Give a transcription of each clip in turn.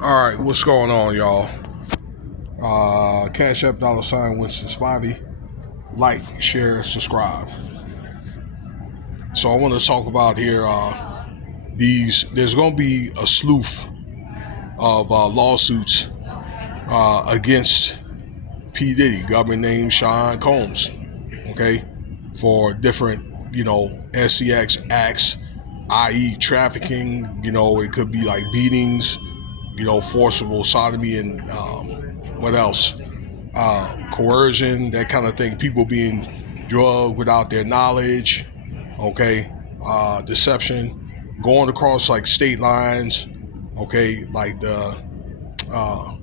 All right, what's going on, y'all? Cash App $ Winston Spivey. Like, share, subscribe. So I want to talk about here these. There's going to be a slew of lawsuits against P. Diddy, government name Sean Combs. Okay, for different SCX acts, i.e. trafficking. It could be like beatings, forcible sodomy, and what else? Coercion, that kind of thing. People being drugged without their knowledge. Okay, deception, going across like state lines. Okay, like the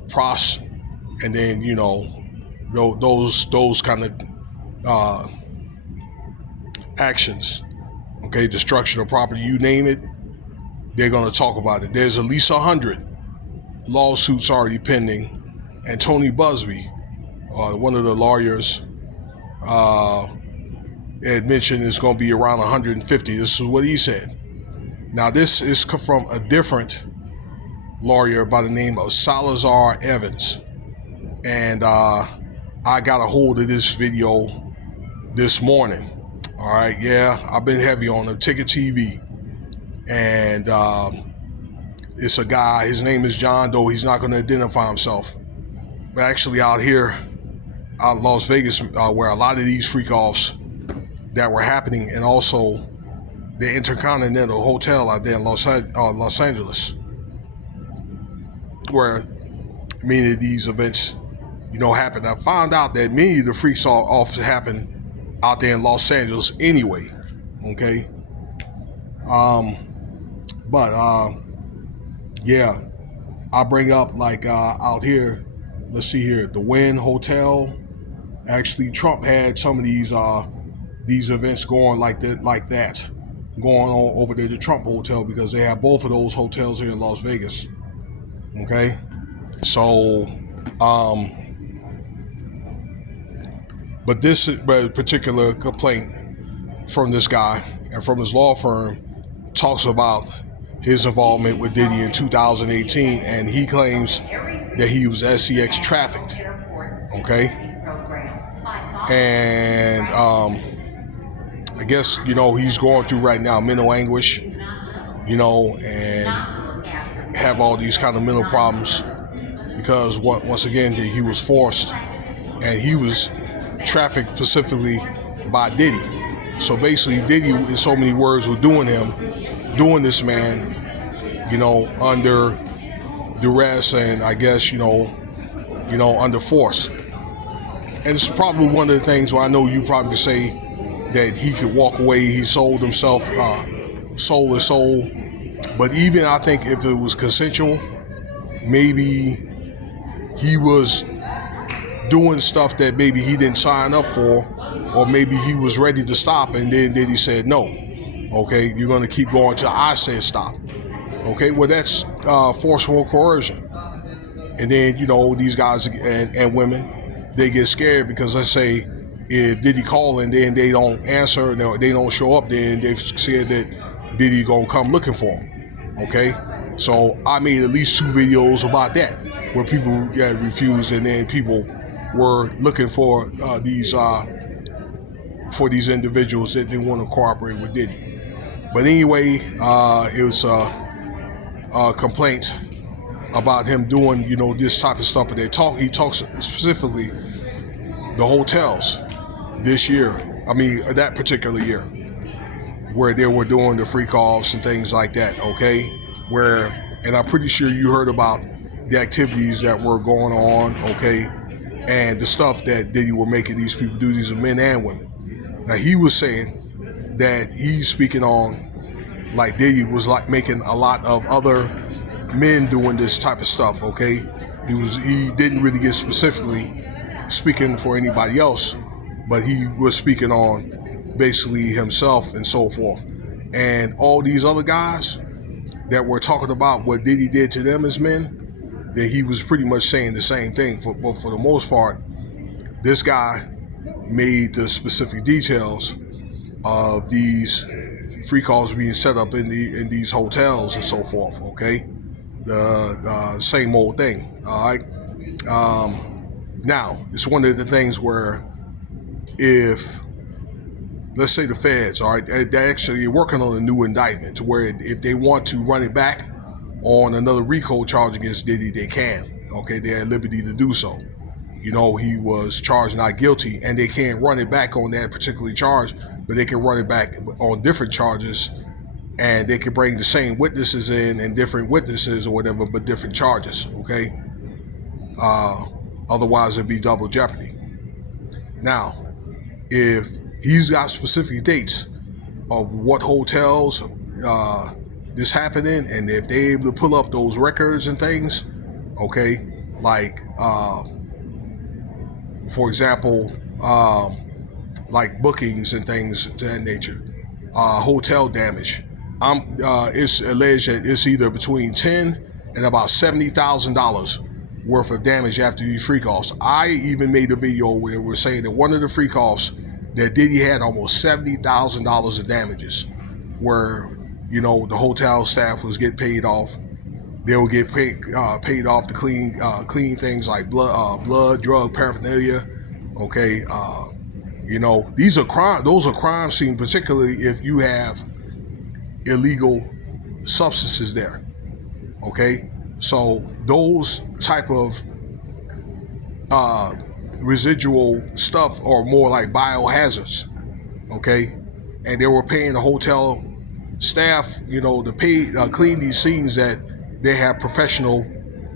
pros, and then those kind of actions. Okay, destruction of property, you name it, they're going to talk about it. There's at least 100 lawsuits already pending, and Tony Busby, one of the lawyers, had mentioned it's going to be around 150. This is what he said. Now, this is from a different lawyer by the name of Salazar Evans, and I got a hold of this video this morning. All right, yeah, I've been heavy on the Ticket TV, and it's a guy. His name is John Doe. He's not going to identify himself, but actually out here, out in Las Vegas, where a lot of these freak-offs that were happening, and also the Intercontinental Hotel out there in Los Angeles, where many of these events, happened. I found out that many of the freaks-offs happen out there in Los Angeles anyway, okay? Yeah, I bring up like out here, let's see here, the Wynn Hotel. Actually, Trump had some of these events going like that, going on over there, the Trump Hotel, because they have both of those hotels here in Las Vegas. Okay, so but this particular complaint from this guy and from his law firm talks about his involvement with Diddy in 2018, and he claims that he was SCX trafficked. Okay, and I guess he's going through right now mental anguish, and have all these kind of mental problems because once again he was forced, and he was trafficked specifically by Diddy. So basically, Diddy, in so many words, was doing this man, under duress, and I guess under force. And it's probably one of the things where I know you probably say that he could walk away. He sold himself, sold his soul. But even I think if it was consensual, maybe he was doing stuff that maybe he didn't sign up for, or maybe he was ready to stop, and then Diddy said no. Okay, you're going to keep going till I said stop. Okay, well that's forceful coercion. And then these guys and women, they get scared because let's say if Diddy call and then they don't answer, they don't show up, then they've said that Diddy gonna come looking for them. Okay, so I made at least 2 videos about that where people refused, and then people were looking for these individuals that didn't want to cooperate with Diddy. But anyway, it was a complaint about him doing this type of stuff. But he talks specifically the hotels this year. I mean that particular year, where they were doing the freak offs and things like that. Okay, and I'm pretty sure you heard about the activities that were going on. Okay, and the stuff that Diddy were making these people do. These are men and women. Now he was saying that he's speaking on like Diddy was like making a lot of other men doing this type of stuff. Okay, he didn't really get specifically speaking for anybody else, but he was speaking on basically himself and so forth. And all these other guys that were talking about what Diddy did to them as men, that he was pretty much saying the same thing. But for the most part, this guy made the specific details of these free calls being set up in these hotels and so forth. Okay, the same old thing. All right. Now it's one of the things where if, let's say, the feds, all right, they're actually working on a new indictment to where if they want to run it back on another RICO charge against Diddy, they can. Okay, they're at liberty to do so. He was charged not guilty, and they can't run it back on that particular charge, but they can run it back on different charges, and they can bring the same witnesses in and different witnesses or whatever, but different charges. Okay, otherwise it'd be double jeopardy. Now, if he's got specific dates of what hotels this happened in, and if they're able to pull up those records and things, okay, like for example, like bookings and things of that nature, hotel damage. It's alleged that it's either between $10,000 and about $70,000 worth of damage after these freak offs. I even made a video where we're saying that one of the freak offs that Diddy had almost $70,000 of damages, where the hotel staff was getting paid off. They will get paid off to clean things like blood, drug paraphernalia. Okay, these are crime. Those are crime scenes, particularly if you have illegal substances there. Okay, so those type of residual stuff are more like biohazards. Okay, and they were paying the hotel staff, to pay clean these scenes, that they have professional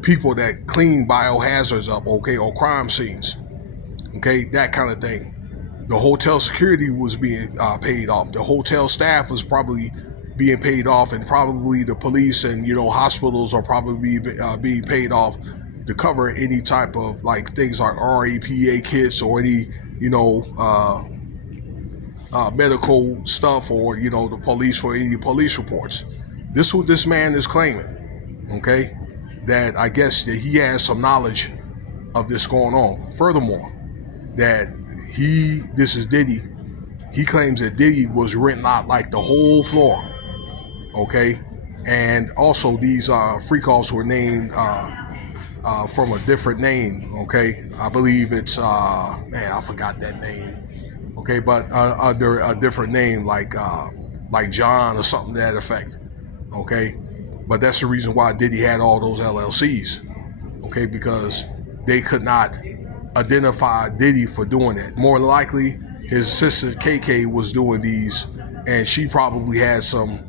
people that clean biohazards up, okay, or crime scenes, okay, that kind of thing. The hotel security was being paid off. The hotel staff was probably being paid off, and probably the police and hospitals are probably being paid off to cover any type of like things like RAPA kits or any medical stuff, or the police for any police reports. This is what this man is claiming. Okay, that I guess that he has some knowledge of this going on. Furthermore, that this is Diddy. He claims that Diddy was renting out like the whole floor. Okay, and also these freak offs were named from a different name. Okay, I believe it's I forgot that name. Okay, but under a different name, like John or something to that effect. Okay. But that's the reason why Diddy had all those LLCs, okay, because they could not identify Diddy for doing that. More likely, his sister KK was doing these, and she probably had some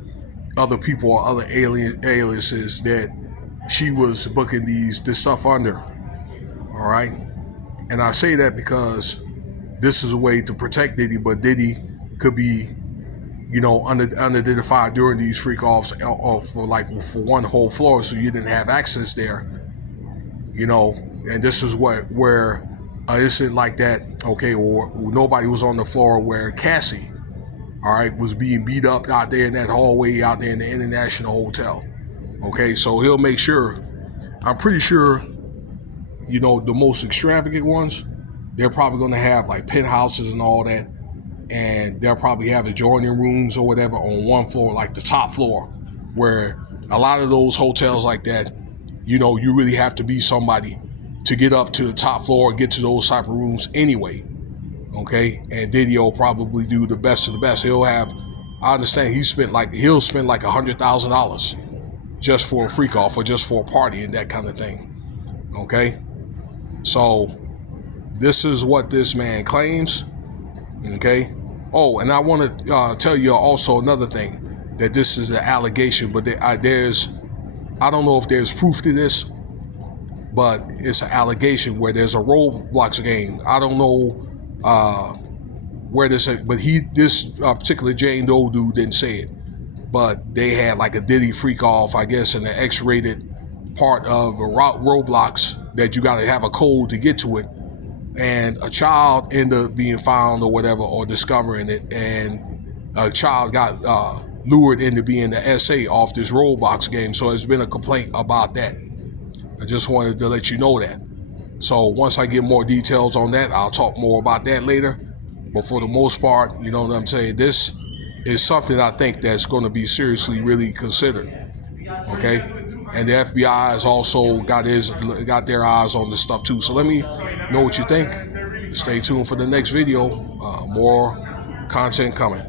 other people or other aliases that she was booking this stuff under, all right? And I say that because this is a way to protect Diddy, but Diddy could be unidentified during these freak offs, or for one whole floor, so you didn't have access there, and this is where isn't like that, okay, or nobody was on the floor where Cassie, all right, was being beat up out there in that hallway out there in the International Hotel. Okay, so he'll make sure, I'm pretty sure, the most extravagant ones, they're probably going to have like penthouses and all that, and they'll probably have adjoining rooms or whatever on one floor, like the top floor, where a lot of those hotels like that, you really have to be somebody to get up to the top floor and get to those type of rooms anyway. Okay, and Diddy will probably do the best of the best. I understand he'll spend like $100,000 just for a freak off or just for a party and that kind of thing. Okay, so this is what this man claims. Okay. Oh, and I want to tell you also another thing, that this is an allegation, but I don't know if there's proof to this, but it's an allegation where there's a Roblox game. I don't know where this, but this particular Jane Doe dude didn't say it, but they had like a Diddy freak off, I guess, in the X-rated part of a Roblox that you got to have a code to get to it. And a child ended up being found or whatever, or discovering it, and a child got lured into being the SA off this Roblox game. So there's been a complaint about that. I just wanted to let you know that. So once I get more details on that, I'll talk more about that later. But for the most part, you know what I'm saying, this is something I think that's going to be seriously really considered. Okay, and the FBI has also got their eyes on this stuff too. So let me know what you think. Stay tuned for the next video. More content coming.